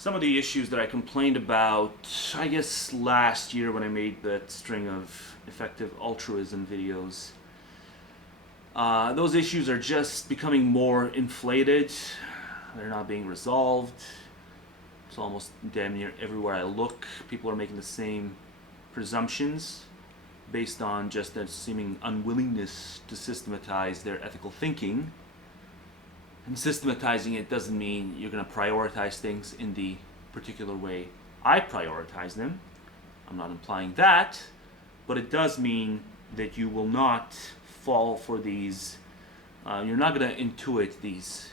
some of the issues that I complained about, I guess last year when I made that string of effective altruism videos, those issues are just becoming more inflated. They're not being resolved. It's almost damn near everywhere I look. People are making the same presumptions based on just a seeming unwillingness to systematize their ethical thinking. And systematizing it doesn't mean you're going to prioritize things in the particular way I prioritize them. I'm not implying that, but it does mean that you will not fall for these, you're not going to intuit these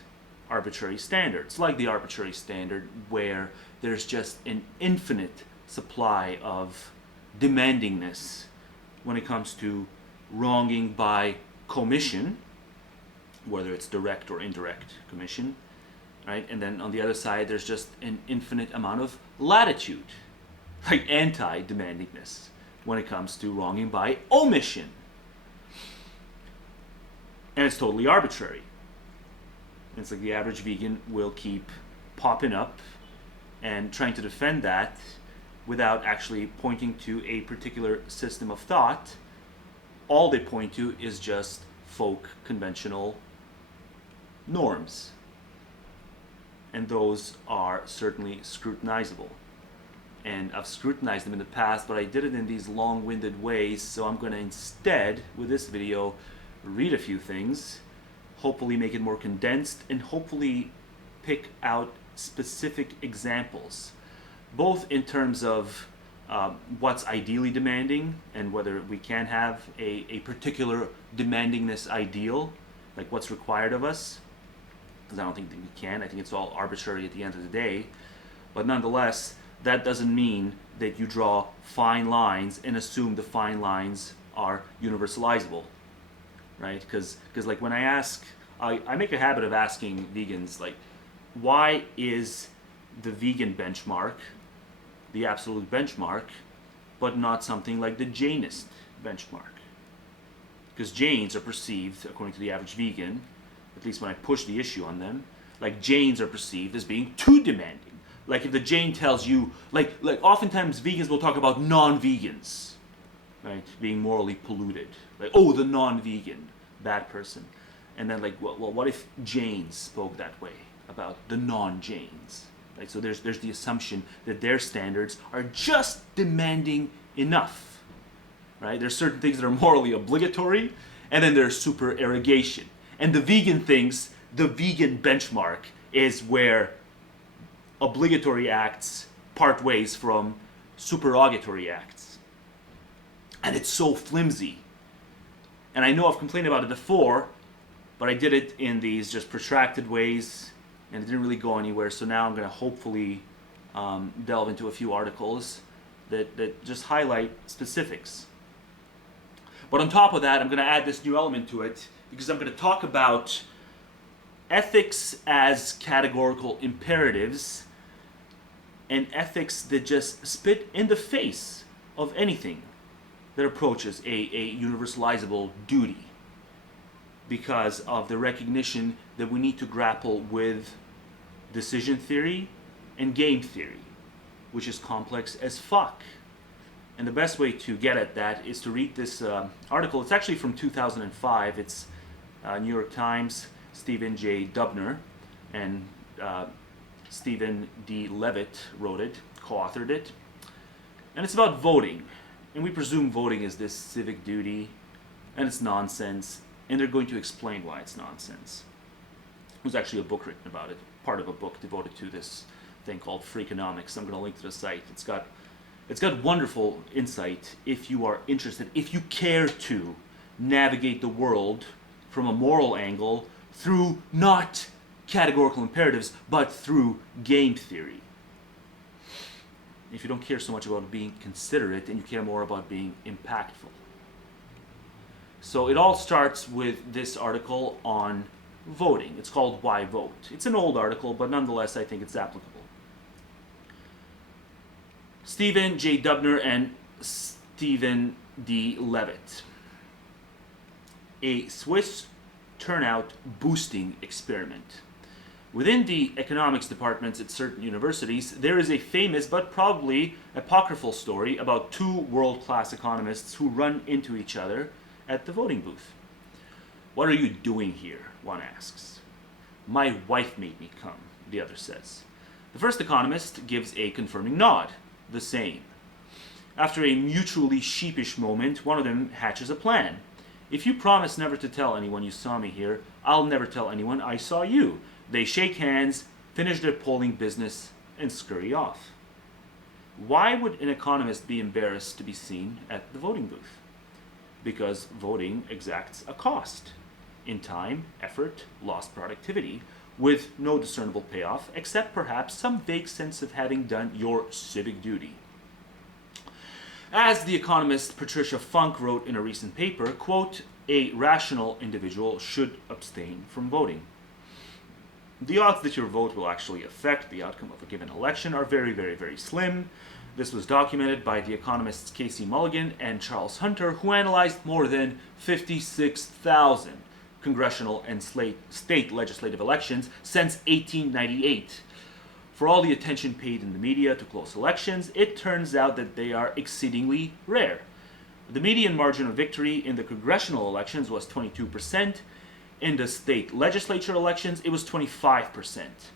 arbitrary standards, like the arbitrary standard where there's just an infinite supply of demandingness when it comes to wronging by commission, whether it's direct or indirect commission, right? And then on the other side, there's just an infinite amount of latitude, like anti-demandingness, when it comes to wronging by omission. And it's totally arbitrary. It's like the average vegan will keep popping up and trying to defend that without actually pointing to a particular system of thought. All they point to is just folk conventional norms. And those are certainly scrutinizable. And I've scrutinized them in the past, but I did it in these long-winded ways, so I'm going to instead, with this video, read a few things, hopefully make it more condensed, and hopefully pick out specific examples, both in terms of what's ideally demanding and whether we can have a particular demandingness ideal, like what's required of us, because I don't think that we can. I think it's all arbitrary at the end of the day. But nonetheless, that doesn't mean that you draw fine lines and assume the fine lines are universalizable, right? Because like when I ask, I make a habit of asking vegans, like, why is the vegan benchmark the absolute benchmark, but not something like the Jainist benchmark? Because Jains are perceived, according to the average vegan, at least when I push the issue on them, like Jains are perceived as being too demanding. Like if the Jain tells you, like oftentimes vegans will talk about non-vegans, right, being morally polluted. Like, oh, the non-vegan, bad person. And then like, well, what if Jains spoke that way about the non-Jains? Right? So there's the assumption that their standards are just demanding enough, right? There's certain things that are morally obligatory, and then there's supererogation. And the vegan thinks the vegan benchmark is where obligatory acts part ways from supererogatory acts. And it's so flimsy. And I know I've complained about it before, but I did it in these just protracted ways, and it didn't really go anywhere. So now I'm going to hopefully delve into a few articles that just highlight specifics. But on top of that, I'm going to add this new element to it, because I'm going to talk about ethics as categorical imperatives and ethics that just spit in the face of anything that approaches a universalizable duty, because of the recognition that we need to grapple with decision theory and game theory, which is complex as fuck. And the best way to get at that is to read this article. It's actually from 2005. It's New York Times, Stephen J. Dubner, and Stephen D. Levitt wrote it, co-authored it. And it's about voting. And we presume voting is this civic duty, and it's nonsense. And they're going to explain why it's nonsense. There's actually a book written about it, part of a book devoted to this thing called Freakonomics. I'm going to link to the site. It's got wonderful insight if you are interested, if you care to navigate the world from a moral angle through not categorical imperatives, but through game theory. If you don't care so much about being considerate and you care more about being impactful. So it all starts with this article on voting. It's called Why Vote? It's an old article, but nonetheless I think it's applicable. Stephen J. Dubner and Stephen D. Levitt. A Swiss turnout boosting experiment. Within the economics departments at certain universities, there is a famous but probably apocryphal story about two world-class economists who run into each other at the voting booth. "What are you doing here?" one asks. "My wife made me come," the other says. The first economist gives a confirming nod. The same. After a mutually sheepish moment, one of them hatches a plan. "If you promise never to tell anyone you saw me here, I'll never tell anyone I saw you." They shake hands, finish their polling business, and scurry off. Why would an economist be embarrassed to be seen at the voting booth? Because voting exacts a cost in time, effort, lost productivity, with no discernible payoff, except perhaps some vague sense of having done your civic duty. As the economist Patricia Funk wrote in a recent paper, quote, "A rational individual should abstain from voting. The odds that your vote will actually affect the outcome of a given election are very, very, very slim." This was documented by the economists Casey Mulligan and Charles Hunter, who analyzed more than 56,000 congressional and state legislative elections since 1898. For all the attention paid in the media to close elections, it turns out that they are exceedingly rare. The median margin of victory in the congressional elections was 22%. In the state legislature elections, it was 25%.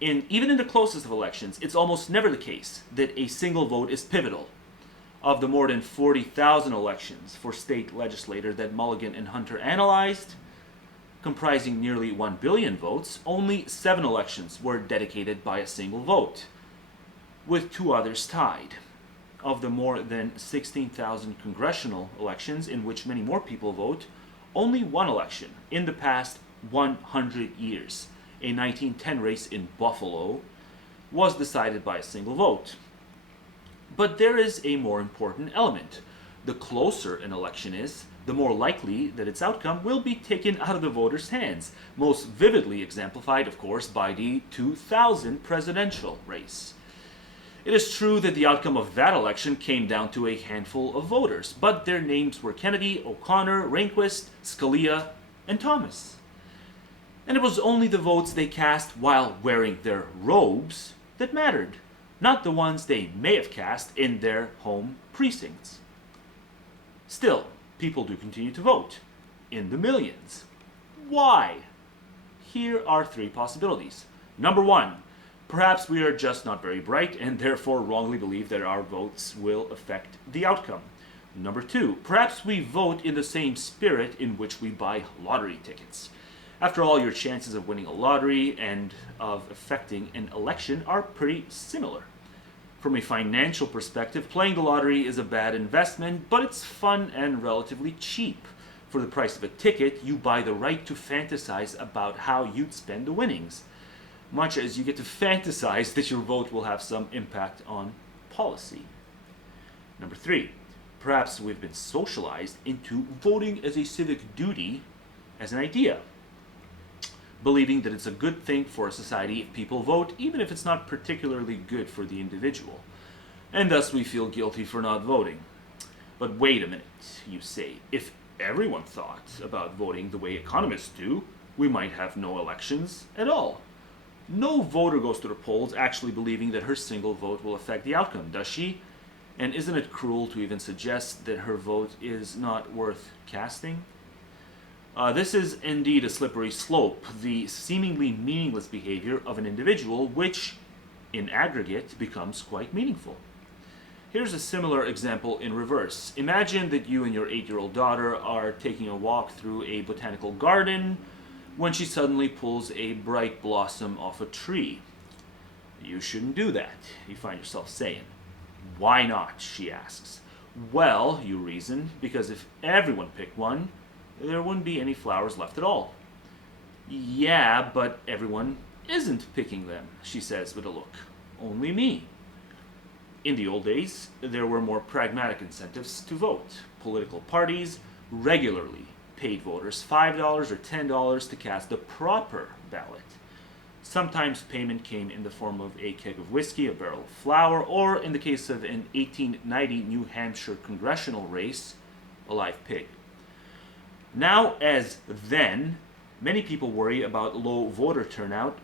Even in the closest of elections, it's almost never the case that a single vote is pivotal. Of the more than 40,000 elections for state legislature that Mulligan and Hunter analyzed, comprising nearly 1 billion votes, only 7 elections were dedicated by a single vote, with 2 others tied. Of the more than 16,000 congressional elections in which many more people vote, only 1 election in the past 100 years, a 1910 race in Buffalo, was decided by a single vote. But there is a more important element. The closer an election is, the more likely that its outcome will be taken out of the voters' hands, most vividly exemplified, of course, by the 2000 presidential race. It is true that the outcome of that election came down to a handful of voters, but their names were Kennedy, O'Connor, Rehnquist, Scalia, and Thomas. And it was only the votes they cast while wearing their robes that mattered, not the ones they may have cast in their home precincts. Still, people do continue to vote, in the millions. Why? Here are 3 possibilities. Number 1, perhaps we are just not very bright and therefore wrongly believe that our votes will affect the outcome. Number 2, perhaps we vote in the same spirit in which we buy lottery tickets. After all, your chances of winning a lottery and of affecting an election are pretty similar. From a financial perspective, playing the lottery is a bad investment, but it's fun and relatively cheap. For the price of a ticket, you buy the right to fantasize about how you'd spend the winnings, much as you get to fantasize that your vote will have some impact on policy. Number 3, perhaps we've been socialized into voting as a civic duty as an idea, believing that it's a good thing for a society if people vote, even if it's not particularly good for the individual. And thus we feel guilty for not voting. But wait a minute, you say. If everyone thought about voting the way economists do, we might have no elections at all. No voter goes to the polls actually believing that her single vote will affect the outcome, does she? And isn't it cruel to even suggest that her vote is not worth casting? This is indeed a slippery slope, the seemingly meaningless behavior of an individual, which, in aggregate, becomes quite meaningful. Here's a similar example in reverse. Imagine that you and your 8-year-old daughter are taking a walk through a botanical garden when she suddenly pulls a bright blossom off a tree. "You shouldn't do that," you find yourself saying. "Why not?" she asks. "Well," you reason, "because if everyone picked one, there wouldn't be any flowers left at all." "Yeah, but everyone isn't picking them," she says with a look. "Only me." In the old days, there were more pragmatic incentives to vote. Political parties regularly paid voters $5 or $10 to cast the proper ballot. Sometimes payment came in the form of a keg of whiskey, a barrel of flour, or, in the case of an 1890 New Hampshire congressional race, a live pig. Now, as then, Many people worry about low voter turnout.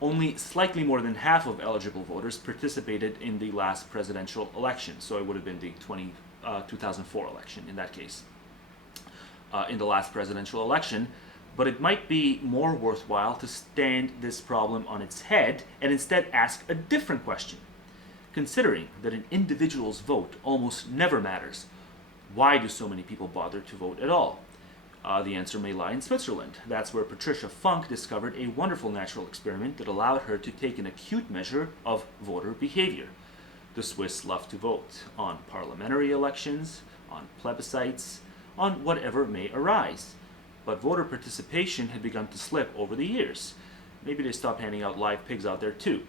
Only slightly more than half of eligible voters participated in the last presidential election, so it would have been the 2004 election in that case, in the last presidential election. But it might be more worthwhile to stand this problem on its head and instead ask a different question. Considering that an individual's vote almost never matters, why do so many people bother to vote at all? The answer may lie in Switzerland. That's where Patricia Funk discovered a wonderful natural experiment that allowed her to take an acute measure of voter behavior. The Swiss love to vote on parliamentary elections, on plebiscites, on whatever may arise. But voter participation had begun to slip over the years. Maybe they stopped handing out live pigs out there too.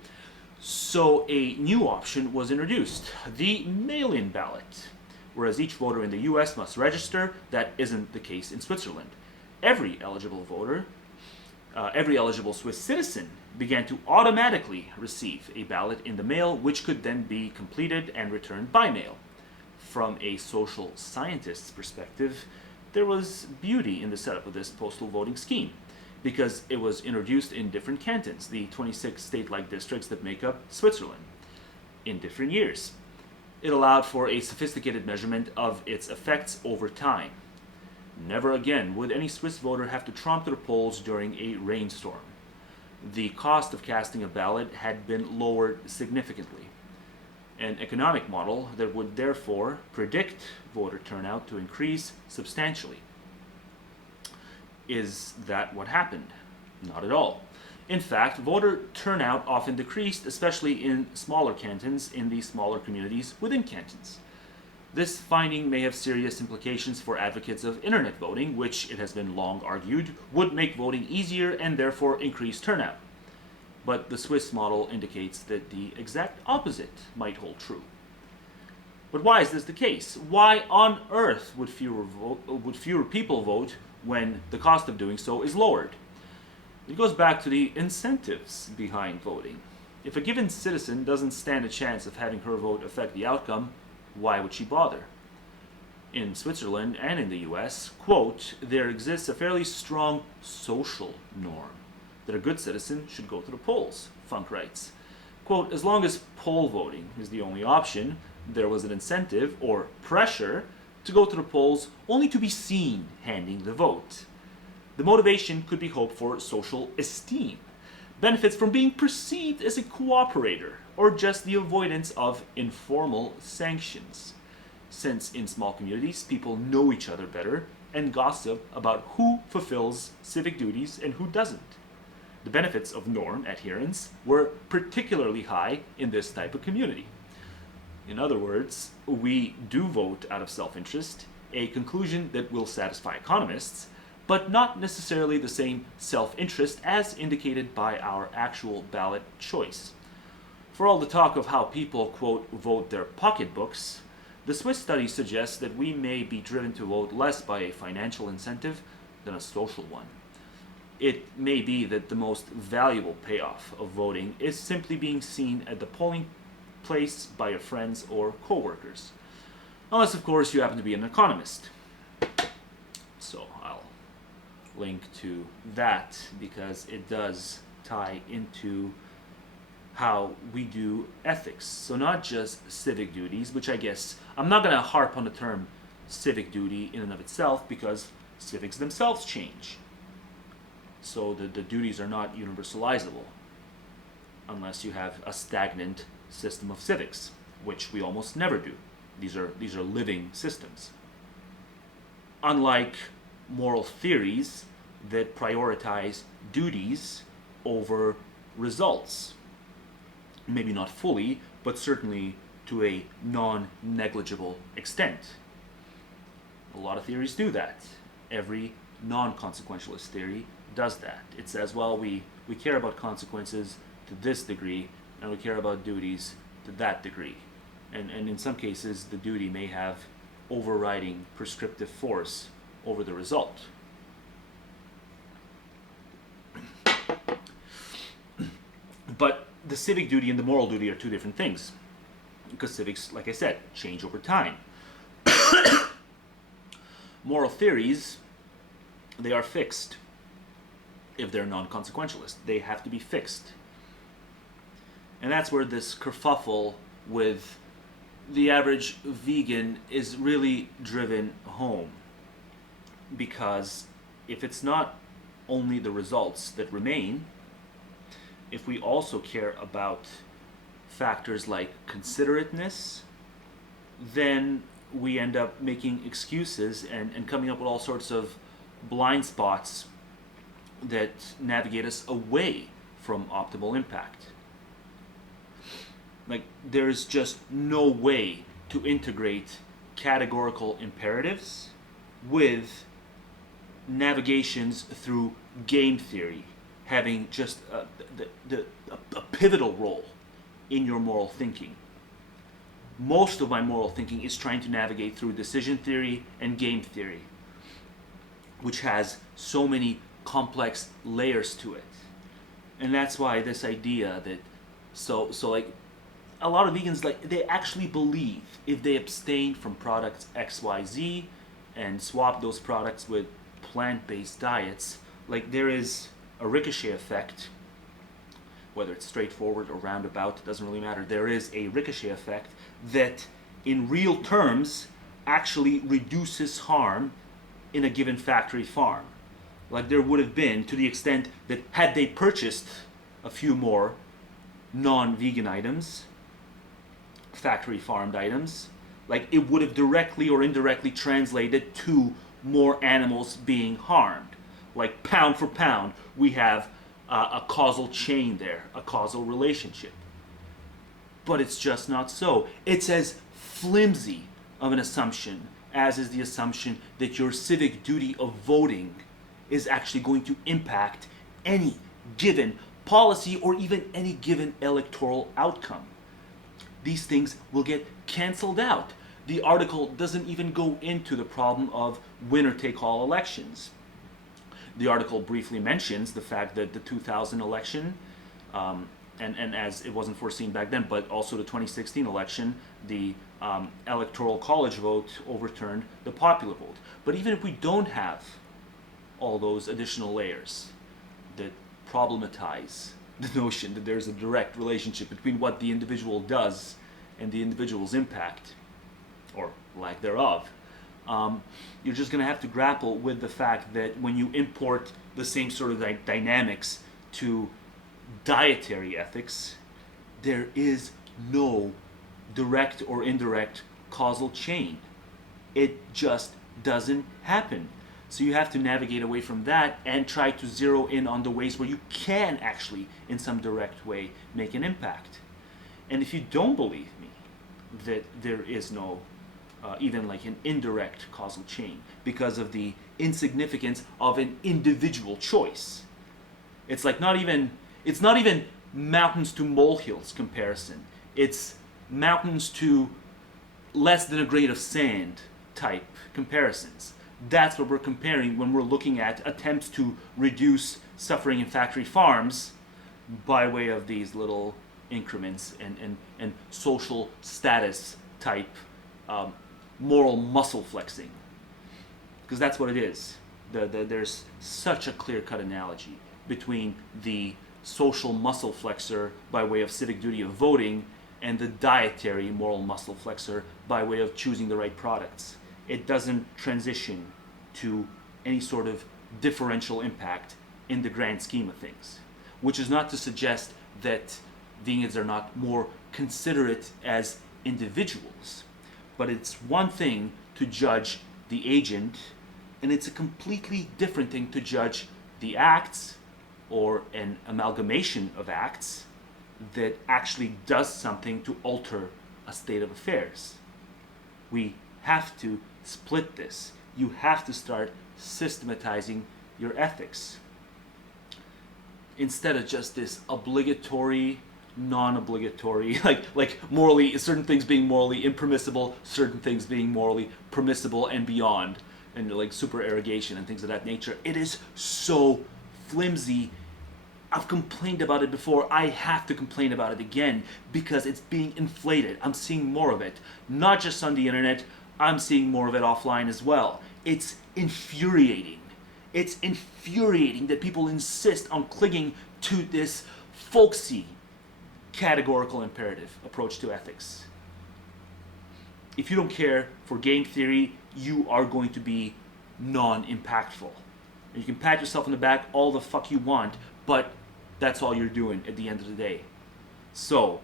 So a new option was introduced, the mail-in ballot. Whereas each voter in the US must register, that isn't the case in Switzerland. Every eligible Swiss citizen began to automatically receive a ballot in the mail, which could then be completed and returned by mail. From a social scientist's perspective, there was beauty in the setup of this postal voting scheme, because it was introduced in different cantons, the 26 state-like districts that make up Switzerland, in different years. It allowed for a sophisticated measurement of its effects over time. Never again would any Swiss voter have to tromp to the polls during a rainstorm. The cost of casting a ballot had been lowered significantly. An economic model that would therefore predict voter turnout to increase substantially. Is that what happened? Not at all. In fact, voter turnout often decreased, especially in smaller cantons, in the smaller communities within cantons. This finding may have serious implications for advocates of internet voting, which, it has been long argued, would make voting easier and therefore increase turnout. But the Swiss model indicates that the exact opposite might hold true. But why is this the case? Why on earth would fewer people vote when the cost of doing so is lowered? It goes back to the incentives behind voting. If a given citizen doesn't stand a chance of having her vote affect the outcome, why would she bother? In Switzerland and in the US, quote, there exists a fairly strong social norm that a good citizen should go to the polls, Funk writes. Quote, as long as poll voting is the only option, there was an incentive or pressure to go to the polls only to be seen handing the vote. The motivation could be hoped for social esteem, benefits from being perceived as a cooperator, or just the avoidance of informal sanctions. Since in small communities, people know each other better and gossip about who fulfills civic duties and who doesn't. The benefits of norm adherence were particularly high in this type of community. In other words, we do vote out of self-interest, a conclusion that will satisfy economists, but not necessarily the same self-interest as indicated by our actual ballot choice. For all the talk of how people, quote, vote their pocketbooks, the Swiss study suggests that we may be driven to vote less by a financial incentive than a social one. It may be that the most valuable payoff of voting is simply being seen at the polling place by your friends or co-workers. Unless, of course, you happen to be an economist. So I'll link to that because it does tie into how we do ethics. So not just civic duties, which I guess, I'm not going to harp on the term civic duty in and of itself because civics themselves change. So the duties are not universalizable unless you have a stagnant system of civics, which we almost never do. These are living systems. Unlike moral theories that prioritize duties over results. Maybe not fully, but certainly to a non-negligible extent. A lot of theories do that. Every non-consequentialist theory does that. It says, well, we care about consequences to this degree, and we care about duties to that degree. And in some cases, the duty may have overriding prescriptive force over the result. But the civic duty and the moral duty are two different things, because civics, like I said, change over time. Moral theories, they are fixed. if they're non-consequentialist. They have to be fixed. And that's where this kerfuffle with the average vegan is really driven home. Because if it's not only the results that remain, if we also care about factors like considerateness, then we end up making excuses and coming up with all sorts of blind spots that navigate us away from optimal impact. Like, there's just no way to integrate categorical imperatives with navigations through game theory having just a pivotal role in your moral thinking. Most of my moral thinking is trying to navigate through decision theory and game theory, which has so many complex layers to it. And that's why this idea that so like a lot of vegans, like, they actually believe if they abstain from products XYZ and swap those products with plant-based diets, like, there is a ricochet effect, whether it's straightforward or roundabout, it doesn't really matter. There is a ricochet effect that in real terms actually reduces harm in a given factory farm. Like, there would have been, to the extent that had they purchased a few more non-vegan items, factory farmed items, like, it would have directly or indirectly translated to more animals being harmed. Like, pound for pound, we have a causal chain there, a causal relationship. But it's just not so. It's as flimsy of an assumption as is the assumption that your civic duty of voting is actually going to impact any given policy or even any given electoral outcome. These things will get canceled out. The article doesn't even go into the problem of winner-take-all elections. The article briefly mentions the fact that the 2000 election, and as it wasn't foreseen back then, but also the 2016 election, the electoral college vote overturned the popular vote. But even if we don't have all those additional layers that problematize the notion that there's a direct relationship between what the individual does and the individual's impact, or lack thereof, you're just going to have to grapple with the fact that when you import the same sort of dynamics to dietary ethics, there is no direct or indirect causal chain. It just doesn't happen. So you have to navigate away from that and try to zero in on the ways where you can actually, in some direct way, make an impact. And if you don't believe me that there is no even like an indirect causal chain because of the insignificance of an individual choice, it's like it's not even mountains to molehills comparison. It's mountains to less than a grain of sand type comparisons. That's what we're comparing when we're looking at attempts to reduce suffering in factory farms by way of these little increments and social status type moral muscle flexing. Because that's what it is. There's such a clear-cut analogy between the social muscle flexor by way of civic duty of voting and the dietary moral muscle flexor by way of choosing the right products. It doesn't transition to any sort of differential impact in the grand scheme of things. Which is not to suggest that vegans are not more considerate as individuals. But it's one thing to judge the agent, and it's a completely different thing to judge the acts or an amalgamation of acts that actually does something to alter a state of affairs. We have to split this. You have to start systematizing your ethics. Instead of just this obligatory, non-obligatory, like morally, certain things being morally impermissible, certain things being morally permissible and beyond, and like supererogation and things of that nature. It is so flimsy. I've complained about it before. I have to complain about it again because it's being inflated. I'm seeing more of it. Not just on the internet, I'm seeing more of it offline as well. It's infuriating. It's infuriating that people insist on clinging to this folksy categorical imperative approach to ethics. If you don't care for game theory, you are going to be non-impactful. And you can pat yourself on the back all the fuck you want, but that's all you're doing at the end of the day. So,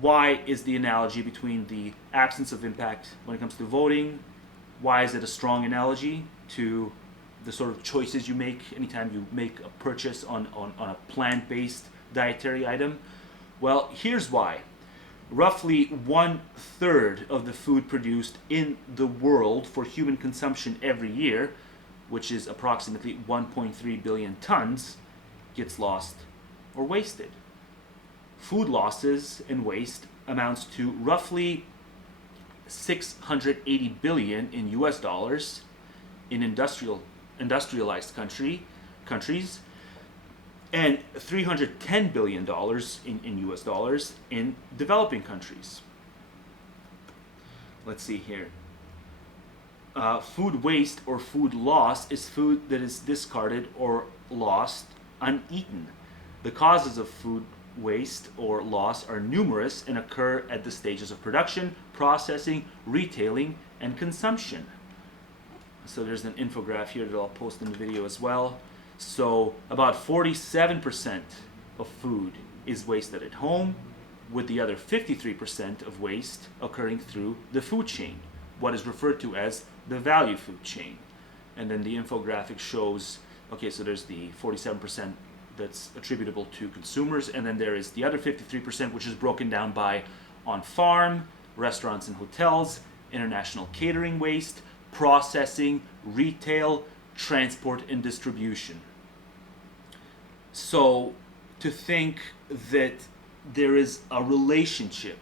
why is the analogy between the absence of impact when it comes to voting, why is it a strong analogy to the sort of choices you make anytime you make a purchase on a plant-based dietary item? Well, here's why. Roughly 1/3 of the food produced in the world for human consumption every year, which is approximately 1.3 billion tons, gets lost or wasted. Food losses and waste amounts to roughly 680 billion in US dollars in industrialized countries, and $310 billion in US dollars in developing countries. Let's see here. Food waste or food loss is food that is discarded or lost uneaten. The causes of food waste or loss are numerous and occur at the stages of production, processing, retailing, and consumption. So there's an infograph here that I'll post in the video as well. So about 47% of food is wasted at home, with the other 53% of waste occurring through the food chain, what is referred to as the value food chain. And then the infographic shows, okay, so there's the 47% that's attributable to consumers, and then there is the other 53%, which is broken down by on-farm, restaurants and hotels, international catering waste, processing, retail, transport, and distribution. So to think that there is a relationship,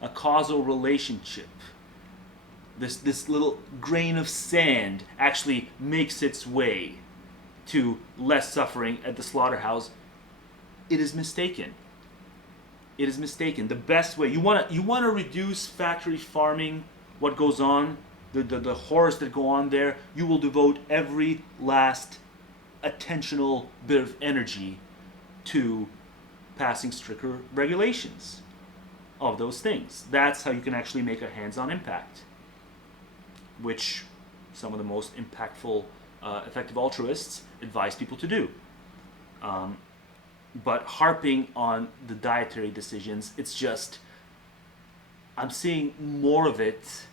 a causal relationship, this little grain of sand actually makes its way to less suffering at the slaughterhouse, it is mistaken. It is mistaken. The best way, you want to reduce factory farming, what goes on, the horrors that go on there, you will devote every last attentional bit of energy to passing stricter regulations of those things. That's how you can actually make a hands-on impact, which some of the most impactful, effective altruists advise people to do. But harping on the dietary decisions, it's just, I'm seeing more of it,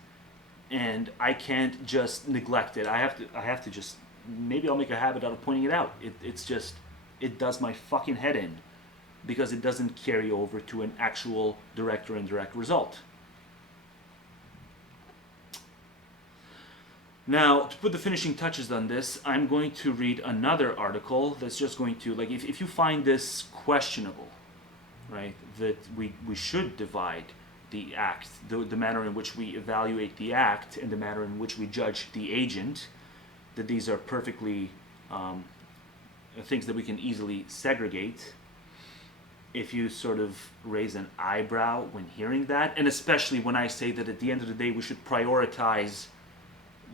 and I can't just neglect it. I have to just, maybe I'll make a habit out of pointing it out. It's just, it does my fucking head in, because it doesn't carry over to an actual direct or indirect result. Now, to put the finishing touches on this, I'm going to read another article that's just going to, like, if you find this questionable, right, that we should divide the act, the manner in which we evaluate the act and the manner in which we judge the agent, that these are perfectly things that we can easily segregate. If you sort of raise an eyebrow when hearing that, and especially when I say that at the end of the day we should prioritize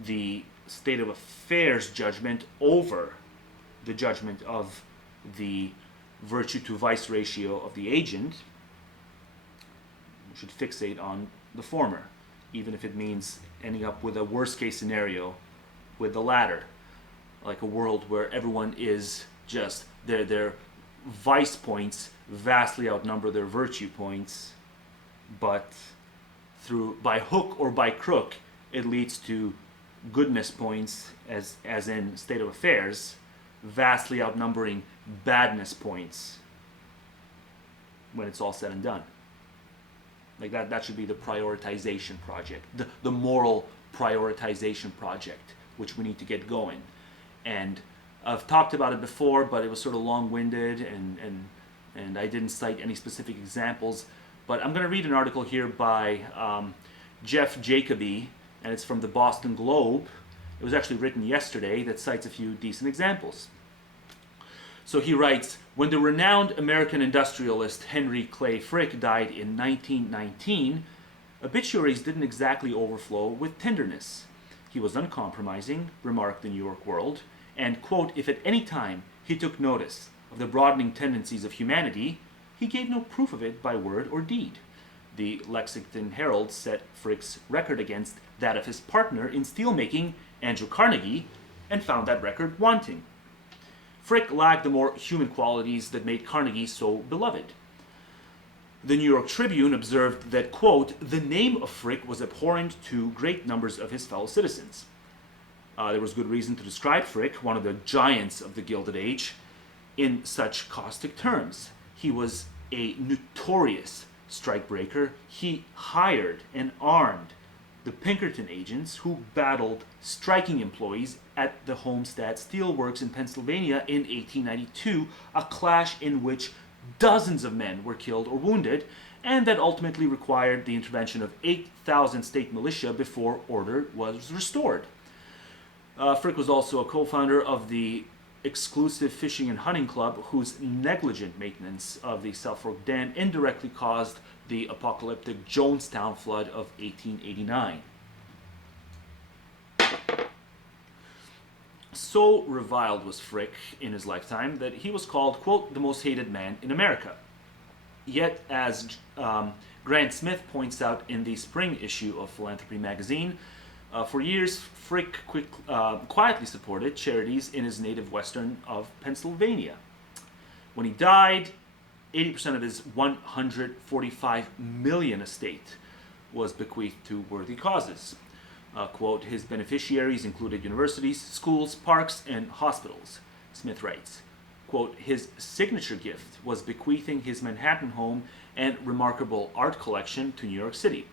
the state of affairs judgment over the judgment of the virtue to vice ratio of the agent, we should fixate on the former, even if it means ending up with a worst case scenario with the latter, like a world where everyone is just, their vice points vastly outnumber their virtue points, but by hook or by crook it leads to goodness points, as in state of affairs, vastly outnumbering badness points when it's all said and done. Like that should be the prioritization project, the moral prioritization project, which we need to get going. And I've talked about it before, but it was sort of long-winded, and I didn't cite any specific examples. But I'm going to read an article here by Jeff Jacoby, and it's from the Boston Globe. It was actually written yesterday, that cites a few decent examples. So he writes, when the renowned American industrialist Henry Clay Frick died in 1919, obituaries didn't exactly overflow with tenderness. He was uncompromising, remarked the New York World, and, quote, if at any time he took notice of the broadening tendencies of humanity, he gave no proof of it by word or deed. The Lexington Herald set Frick's record against that of his partner in steelmaking, Andrew Carnegie, and found that record wanting. Frick lacked the more human qualities that made Carnegie so beloved. The New York Tribune observed that, quote, the name of Frick was abhorrent to great numbers of his fellow citizens. There was good reason to describe Frick, one of the giants of the Gilded Age, in such caustic terms. He was a notorious strikebreaker. He hired and armed the Pinkerton agents who battled striking employees at the Homestead Steel Works in Pennsylvania in 1892, a clash in which dozens of men were killed or wounded, and that ultimately required the intervention of 8,000 state militia before order was restored. Frick was also a co-founder of the exclusive fishing and hunting club whose negligent maintenance of the South Fork Dam indirectly caused the apocalyptic Jonestown flood of 1889. So reviled was Frick in his lifetime that he was called, quote, the most hated man in America. Yet, as Grant Smith points out in the spring issue of Philanthropy magazine, for years, Frick quietly supported charities in his native western of Pennsylvania. When he died, 80% of his $145 million estate was bequeathed to worthy causes. Quote, his beneficiaries included universities, schools, parks, and hospitals. Smith writes, quote, his signature gift was bequeathing his Manhattan home and remarkable art collection to New York City.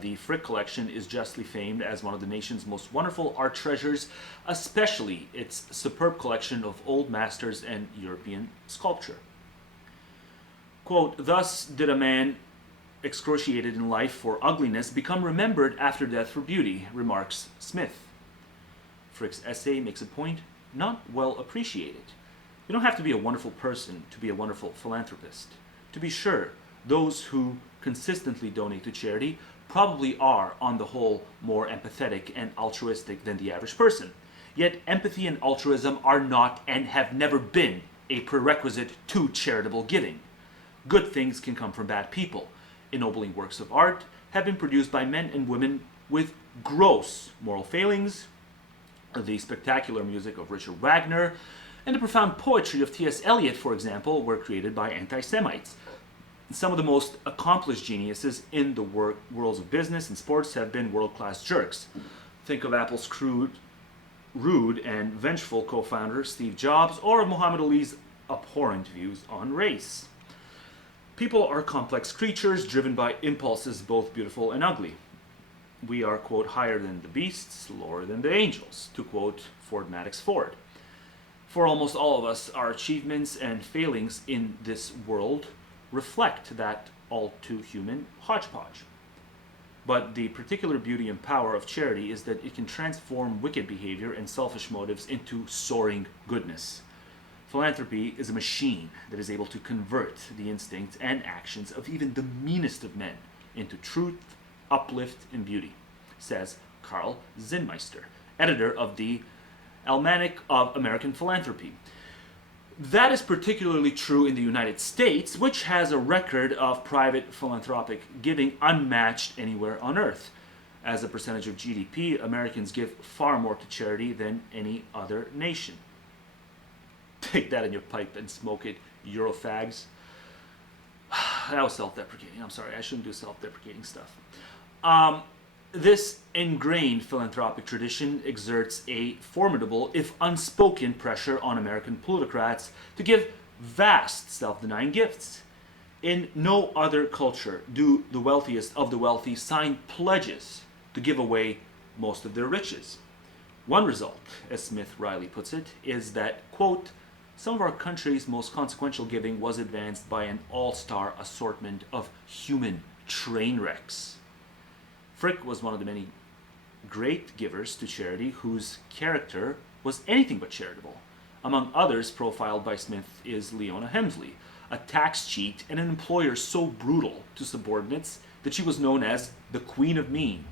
The Frick collection is justly famed as one of the nation's most wonderful art treasures, especially its superb collection of old masters and European sculpture. Quote, thus did a man excruciated in life for ugliness become remembered after death for beauty, remarks Smith. Frick's essay makes a point not well appreciated. You don't have to be a wonderful person to be a wonderful philanthropist. To be sure, those who consistently donate to charity probably are, on the whole, more empathetic and altruistic than the average person. Yet empathy and altruism are not and have never been a prerequisite to charitable giving. Good things can come from bad people. Ennobling works of art have been produced by men and women with gross moral failings. The spectacular music of Richard Wagner and the profound poetry of T.S. Eliot, for example, were created by anti-Semites. Some of the most accomplished geniuses in the worlds of business and sports have been world-class jerks. Think of Apple's crude, rude, and vengeful co-founder Steve Jobs, or of Muhammad Ali's abhorrent views on race. People are complex creatures driven by impulses both beautiful and ugly. We are, quote, higher than the beasts, lower than the angels, to quote Ford Madox Ford. For almost all of us, our achievements and failings in this world reflect that all too human hodgepodge. But the particular beauty and power of charity is that it can transform wicked behavior and selfish motives into soaring goodness. Philanthropy is a machine that is able to convert the instincts and actions of even the meanest of men into truth, uplift, and beauty, says Carl Zinnmeister, editor of the Almanac of American Philanthropy. That is particularly true in the United States, which has a record of private philanthropic giving unmatched anywhere on earth. As a percentage of GDP, Americans give far more to charity than any other nation. Take that in your pipe and smoke it, Eurofags. That was self-deprecating. I'm sorry, I shouldn't do self-deprecating stuff. This ingrained philanthropic tradition exerts a formidable, if unspoken, pressure on American plutocrats to give vast self-denying gifts. In no other culture do the wealthiest of the wealthy sign pledges to give away most of their riches. One result, as Smith Riley puts it, is that, quote, some of our country's most consequential giving was advanced by an all-star assortment of human train wrecks. Frick was one of the many great givers to charity whose character was anything but charitable. Among others profiled by Smith is Leona Hemsley, a tax cheat and an employer so brutal to subordinates that she was known as the Queen of Mean.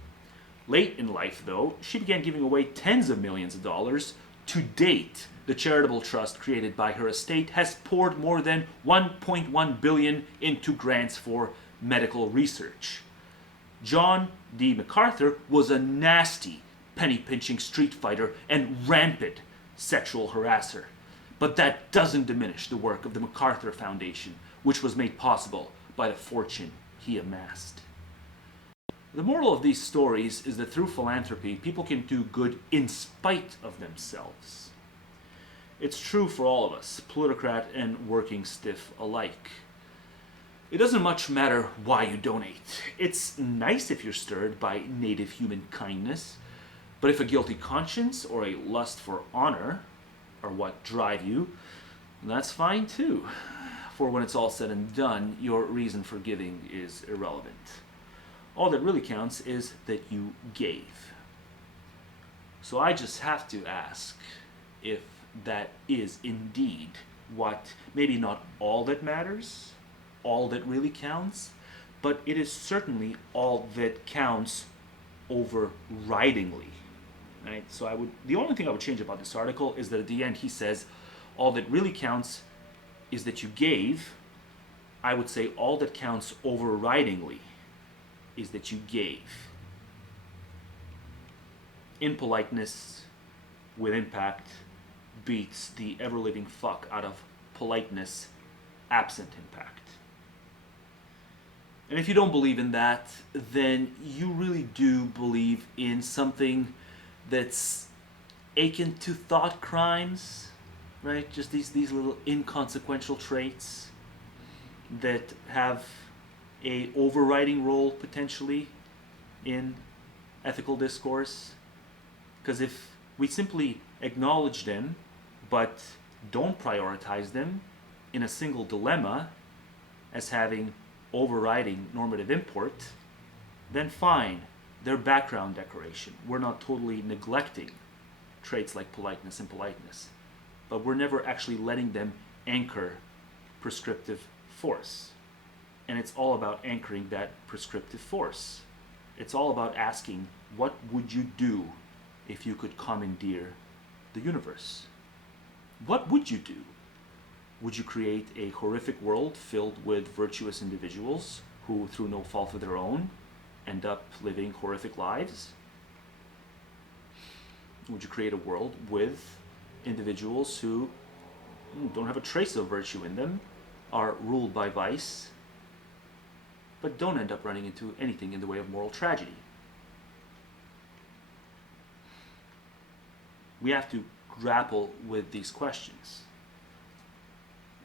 Late in life, though, she began giving away tens of millions of dollars To date, the charitable trust created by her estate has poured more than 1.1 billion into grants for medical research. John D. MacArthur was a nasty, penny-pinching street fighter and rampant sexual harasser. But that doesn't diminish the work of the MacArthur Foundation, which was made possible by the fortune he amassed. The moral of these stories is that through philanthropy, people can do good in spite of themselves. It's true for all of us, plutocrat and working stiff alike. It doesn't much matter why you donate. It's nice if you're stirred by native human kindness, but if a guilty conscience or a lust for honor are what drive you, that's fine too. For when it's all said and done, your reason for giving is irrelevant. All that really counts is that you gave. So I just have to ask if that is indeed what, maybe not all that matters, all that really counts, but it is certainly all that counts overridingly. Right? So the only thing I would change about this article is that at the end he says, all that really counts is that you gave. I would say all that counts overridingly is that you gave. In politeness, with impact, beats the ever-living fuck out of politeness absent impact. And if you don't believe in that, then you really do believe in something that's akin to thought crimes, right? Just these little inconsequential traits that have a overriding role potentially in ethical discourse. Because if we simply acknowledge them but don't prioritize them in a single dilemma as having overriding normative import, then fine, they're background decoration. We're not totally neglecting traits like politeness and politeness, but we're never actually letting them anchor prescriptive force. And it's all about anchoring that prescriptive force. It's all about asking, what would you do if you could commandeer the universe? What would you do? Would you create a horrific world filled with virtuous individuals who, through no fault of their own, end up living horrific lives? Would you create a world with individuals who don't have a trace of virtue in them, are ruled by vice, but don't end up running into anything in the way of moral tragedy? We have to grapple with these questions.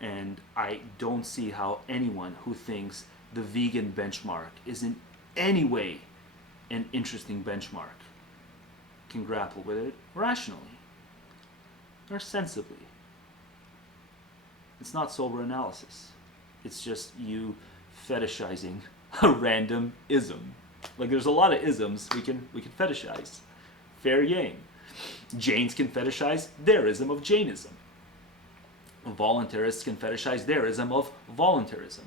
And I don't see how anyone who thinks the vegan benchmark is in any way an interesting benchmark can grapple with it rationally or sensibly. It's not sober analysis. It's just you fetishizing a random ism. Like, there's a lot of isms we can fetishize. Fair game. Jains can fetishize their ism of Jainism. Voluntarists can fetishize their ism of voluntarism.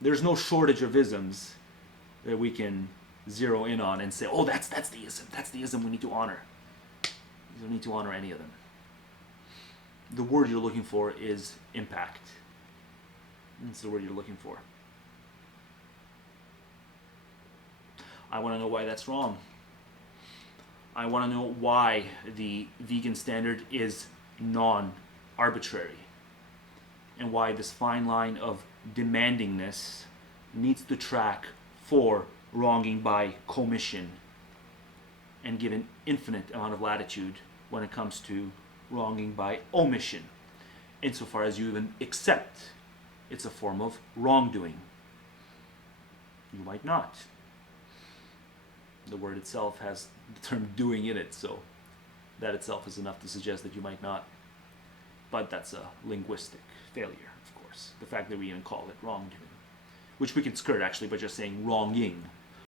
There's no shortage of isms that we can zero in on and say, oh, that's the ism we need to honor. You don't need to honor any of them. The word you're looking for is impact. That's the word you're looking for. I want to know why that's wrong. I want to know why the vegan standard is non-arbitrary, and why this fine line of demandingness needs to track for wronging by commission and give an infinite amount of latitude when it comes to wronging by omission, insofar as you even accept it's a form of wrongdoing. You might not. The word itself has the term doing in it, so that itself is enough to suggest that you might not. But that's a linguistic failure, of course. The fact that we even call it wrongdoing, which we can skirt actually by just saying wronging